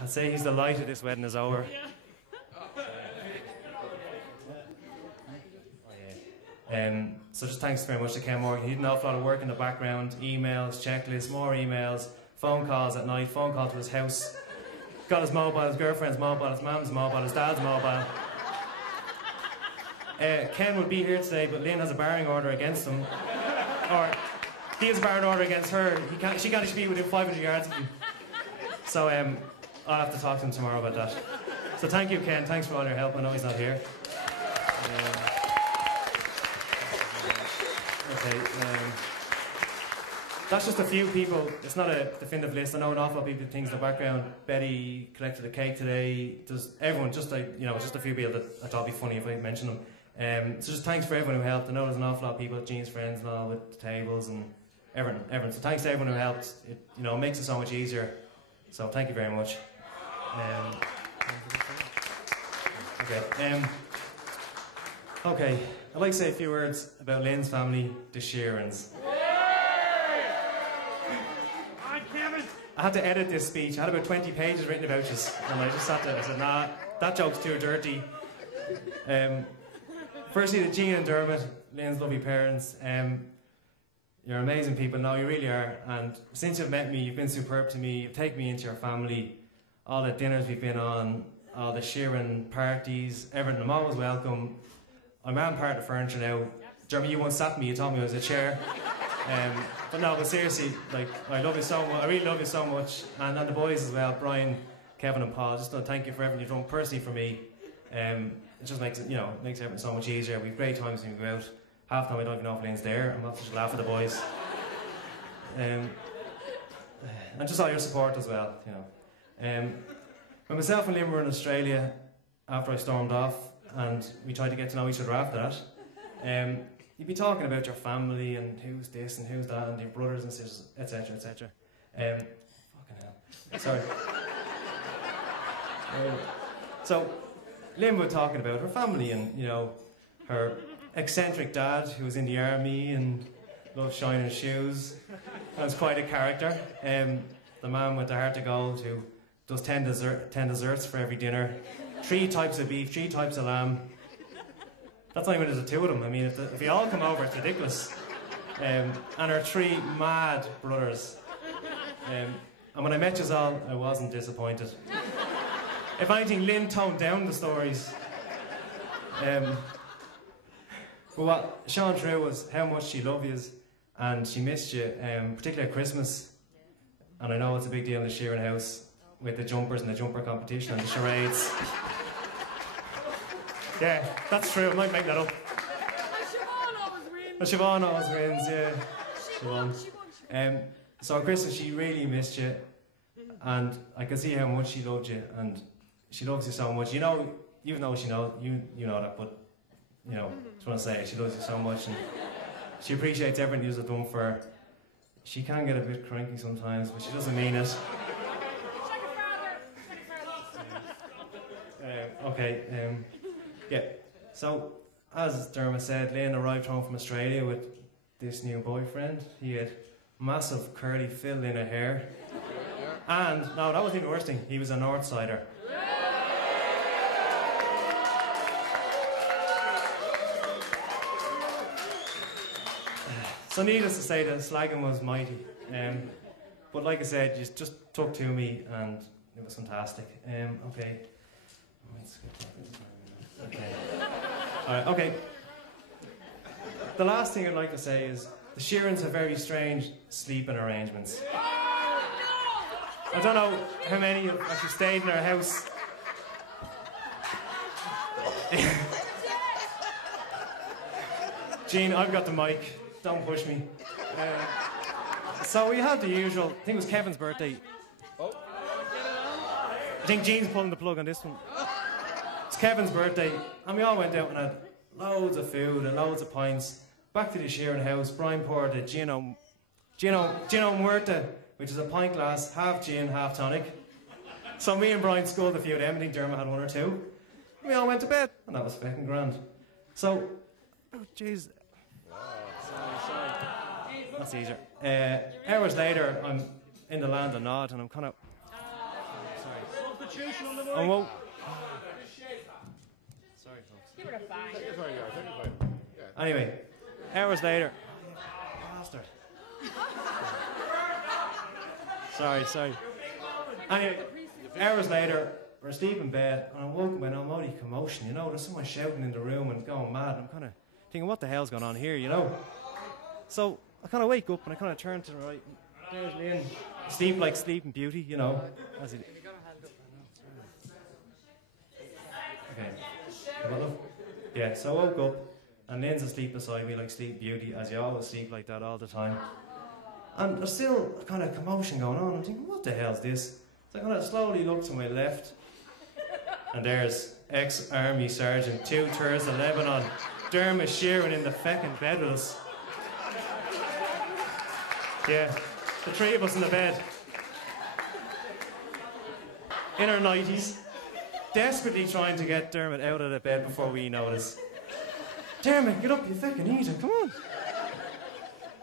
I'd say he's delighted this wedding is over. So just thanks very much to Ken Morgan. He did an awful lot of work in the background, emails, checklists, more emails, phone calls at night, phone call to his house. Got his mobile, his girlfriend's mobile, his mum's mobile, his dad's mobile. Ken would be here today, but Lynn has a barring order against him. Or he has a barring order against her. She can't actually be within 500 yards of him. So I'll have to talk to him tomorrow about that. So thank you, Ken. Thanks for all your help. I know he's not here. Okay. That's just a few people. It's not a definitive list. I know an awful lot of people do things in the background. Betty collected a cake today. Does everyone, just like, you know, just a few people that I thought would be funny if I mentioned them. So just thanks for everyone who helped. I know there's an awful lot of people, Jean's friends and all, with the tables and everything. So thanks to everyone who helped. It, you know, makes it so much easier. So thank you very much. Okay, I'd like to say a few words about Lynn's family, the Sheerans. I had to edit this speech. I had about 20 pages written about you, and I just sat there and I said, nah, that joke's too dirty. Firstly, to Jean and Dermot, Lynn's lovely parents. You're amazing people, no, you really are. And since you've met me, you've been superb to me. You've taken me into your family. All the dinners we've been on, all the Sheeran parties, everything. I'm always welcome. I'm on part of the furniture now. Jeremy, you once sat me, you told me I was a chair. But no, but seriously, like, I love you so much. I really love you so much. And the boys as well, Brian, Kevin and Paul. Just want to thank you for everything you've done personally for me. It just makes it, you know, makes everything so much easier. We have great times when we go out. Half the time I don't even know if Lynn's there. I'm not just laugh at the boys. And just all your support as well, you know. When myself and Lynn were in Australia after I stormed off, and we tried to get to know each other after that, you'd be talking about your family and who's this and who's that and your brothers and sisters, etc, etc. Fucking hell. Sorry. So Lynn was talking about her family and, you know, her eccentric dad who was in the army and loved shining shoes. That was quite a character. The man with the heart of gold who does 10 desserts for every dinner. 3 types of beef, 3 types of lamb. That's not even there's the 2 of them. I mean, if they all come over, it's ridiculous. And her 3 mad brothers. And when I met you all, I wasn't disappointed. If anything, Lynn toned down the stories. But what shone through was how much she loved you and she missed you, particularly at Christmas. And I know it's a big deal in the Sheeran house with the jumpers and the jumper competition and the charades. Yeah, that's true. I might make that up. Siobhan always wins, yeah. She won. So on Christmas, she really missed you, and I can see how much she loved you, and she loves you so much. You know she knows, you know that, but you know, just want to say she loves you so much, and she appreciates everything you've done for her. She can get a bit cranky sometimes, but she doesn't mean it. Yeah, so as Dermot said, Lynn arrived home from Australia with this new boyfriend. He had massive curly fill in her hair. And, no, that wasn't even the worst thing, he was a North Sider. So needless to say, the slagging was mighty. But like I said, you just took to me and it was fantastic. Okay. Okay. Alright, okay. The last thing I'd like to say is the Sheerans have very strange sleeping arrangements. I don't know how many have actually stayed in their house. Jean, I've got the mic. Don't push me. So we had the usual. I think it was Kevin's birthday. Oh. I think Jean's pulling the plug on this one. It's Kevin's birthday, and we all went out and had loads of food and loads of pints. Back to the Sheeran house, Brian poured a Gino Muerta, which is a pint glass, half gin, half tonic. So me and Brian sculled a few of them. I think Dermot had 1 or 2. We all went to bed, and that was fucking grand. So, oh jeez. That's easier. Hours later, I'm in the land of Nod, and I'm kind of... Sorry. I won't. Sorry, folks. Give it a bang. Anyway, hours later. Bastard. Sorry. Anyway, hours later, we're asleep in bed, and I'm woken by an almighty commotion. You know, there's someone shouting in the room and going mad. I'm kind of thinking, what the hell's going on here? You know. So I kind of wake up and I kind of turn to the right. There's Lynn, asleep like Sleeping Beauty. You know. As it, okay. Yeah. So I woke up, and Lynn's asleep beside me like Sleeping Beauty, as you always sleep like that all the time. And there's still a kind of commotion going on. I'm thinking, what the hell's this? So I kind of slowly look to my left, and there's ex-army sergeant, 2 tours of Lebanon, Darragh Sheeran in the feckin' bed with us. Yeah, the 3 of us in the bed. In our 90s, desperately trying to get Dermot out of the bed before we notice. Dermot, get up, you fucking need it, come on.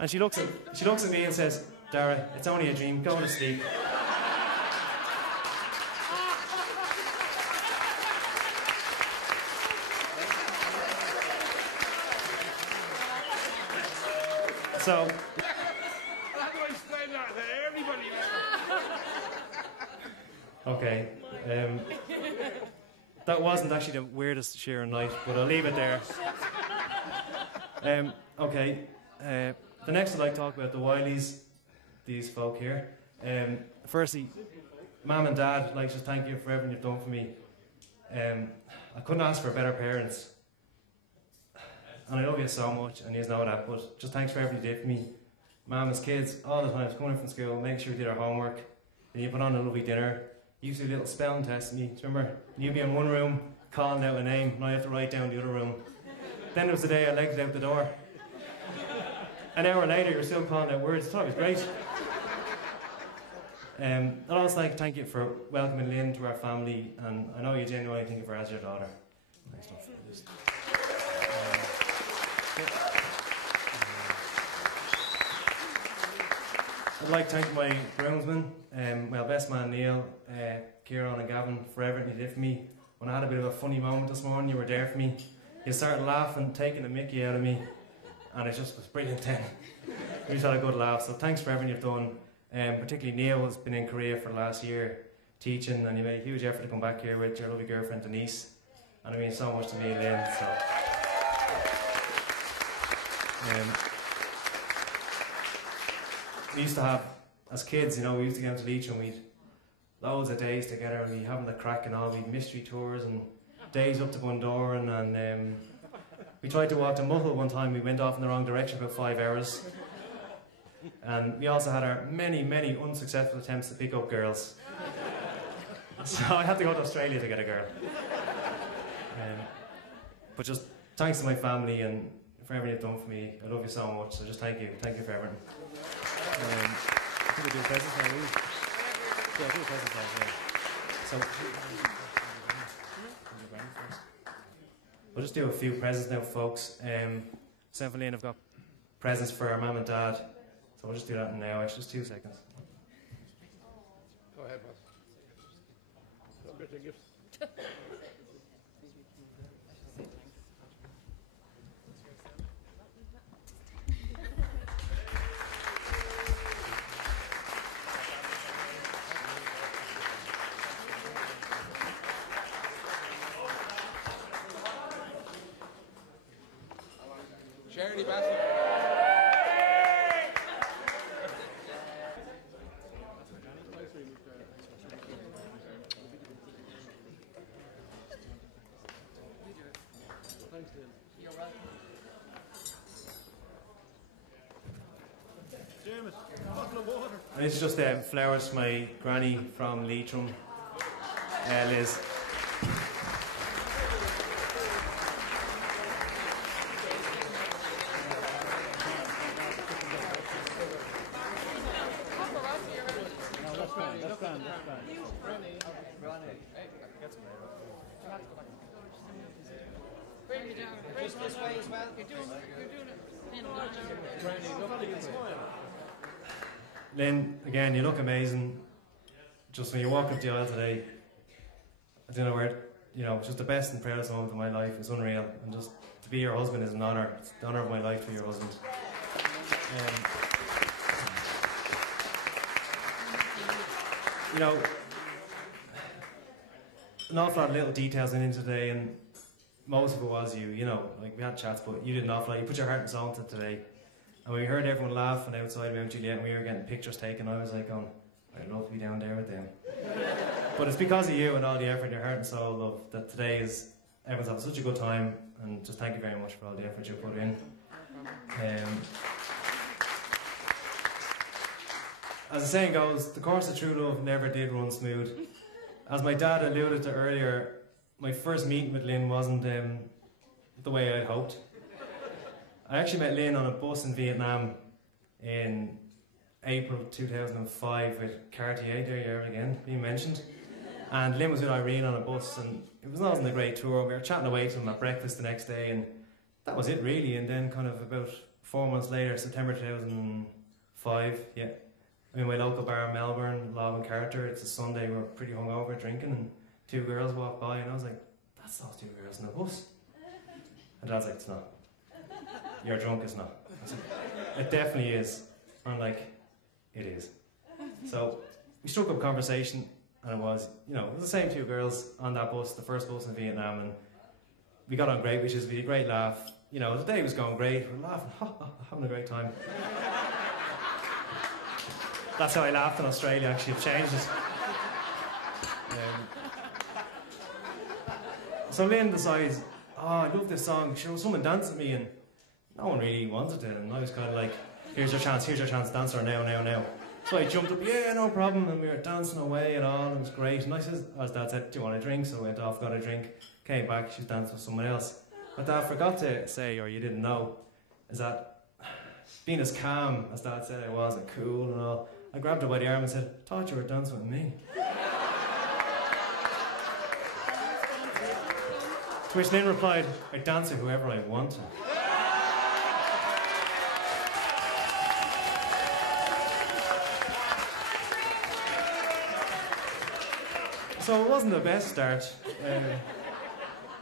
And she looks at me and says, Darragh, it's only a dream, go to sleep. So, how do I explain that to everybody? okay, that wasn't actually the weirdest Sheeran night, but I'll leave it there. Okay, the next I'd like to talk about the Wileys, these folk here. Firstly, Mum and Dad, I'd like to thank you for everything you've done for me. I couldn't ask for better parents. And I love you so much, and you know that, but just thanks for everything you did for me. Mum, as kids, all the time, coming in from school, make sure we did our homework, then you put on a lovely dinner. You used to do a little spelling test with me, do you remember? You'd be in one room, calling out a name, and I have to write down the other room. Then there was the day I legged out the door. An hour later, you're still calling out words. I thought it was great. I'd also like to thank you for welcoming Lynn to our family, and I know you genuinely think of her as your daughter. Nice stuff. I'd like to thank my groomsmen, my best man Neil, Kieran and Gavin for everything you did for me. When I had a bit of a funny moment this morning, you were there for me. You started laughing, taking the mickey out of me, and it just was brilliant then. We just had a good laugh, so thanks for everything you've done. Particularly Neil has been in Korea for the last year teaching, and you made a huge effort to come back here with your lovely girlfriend Denise, and it means so much to me and Lynn. So. We used to have, as kids, you know, we used to get into Leitrim, we'd loads of days together, and we'd having the crack and all, we'd mystery tours and days up to Bundoran, and we tried to walk to Muckle one time. We went off in the wrong direction about 5 hours. And we also had our many, many unsuccessful attempts to pick up girls. So I had to go to Australia to get a girl. But just thanks to my family and for everything you've done for me. I love you so much, so just thank you for everything. I think we'll do a present now, will we? Yeah, do a present now, yeah. So, we'll just do a few presents now, folks. Sam and Lynn have got presents for our mum and dad, so we'll just do that now. It's just 2 seconds. Go ahead, boss. Don't get your gift. Charity basket. You're welcome. James, a bottle of water. And it's just flowers for my granny from Leitrim, Liz. Just this way as well. You're doing it. Lynn, again, you look amazing. Just when you walk up the aisle today, I don't know where, it's just the best and proudest moment of my life. It's unreal. And just to be your husband is an honour. It's the honour of my life to be your husband. An awful lot of little details in today, and most of it was you, like we had chats, but you did an awful lot. You put your heart and soul into it today. And we heard everyone laughing outside about Juliet, and we were getting pictures taken. I was like, I'd love to be down there with them. But it's because of you and all the effort, your heart and soul, love, that today everyone's having such a good time, and just thank you very much for all the effort you put in. As the saying goes, the course of true love never did run smooth. As my dad alluded to earlier, my first meeting with Lynn wasn't the way I'd hoped. I actually met Lynn on a bus in Vietnam in April 2005 with Cartier, there again, being mentioned. And Lynn was with Irene on a bus, and it wasn't a great tour. We were chatting away to them at breakfast the next day, and that was it really. And then kind of about 4 months later, September 2005, in my local bar in Melbourne, Lob and Carter, it's a Sunday, we were pretty hungover drinking, and 2 girls walked by, and I was like, that's those 2 girls in the bus. And Dad's like, it's not. You're drunk, it's not. I said, it definitely is. And I'm like, it is. So we struck up conversation, and it was the same 2 girls on that bus, the first bus in Vietnam, and we got on great, we had a great laugh. The day was going great, we were laughing, having a great time. That's how I laughed in Australia, actually. I've changed it. So Lynn decides, I love this song. Should someone dance with me? And no one really wanted it. And I was kind of like, here's your chance, dance her now. So I jumped up, yeah, no problem. And we were dancing away and all. And it was great. And I said, as Dad said, do you want a drink? So I went off, got a drink, came back, she was dancing with someone else. What Dad forgot to say, or you didn't know, is that being as calm as Dad said I was, and cool and all, I grabbed her by the arm and said, I thought you were dancing with me. To which Lynn replied, I dance with whoever I want to. So it wasn't the best start.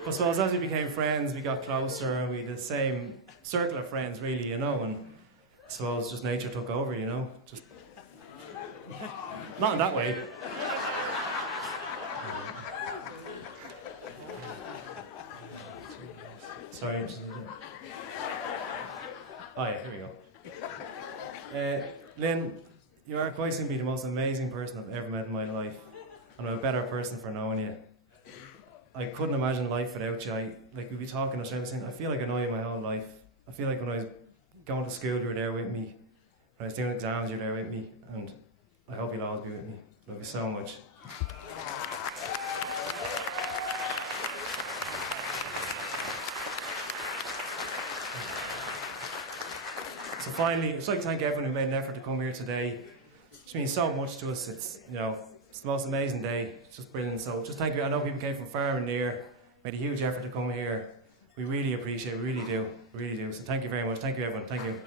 But so as we became friends, we got closer, and we had the same circle of friends, really, and I suppose just nature took over, just not in that way. Sorry. Oh yeah, here we go. Lynn, you are quite simply the most amazing person I've ever met in my life. And I'm a better person for knowing you. I couldn't imagine life without you. We'd be talking, I was saying, I feel like I know you my whole life. I feel like when I was going to school, you were there with me. When I was doing exams, you were there with me. And I hope you'll always be with me. Love you so much. So finally, I'd just like to thank everyone who made an effort to come here today. It means so much to us. It's the most amazing day. It's just brilliant. So just thank you. I know people came from far and near, made a huge effort to come here. We really appreciate it. We really do. So thank you very much. Thank you, everyone. Thank you.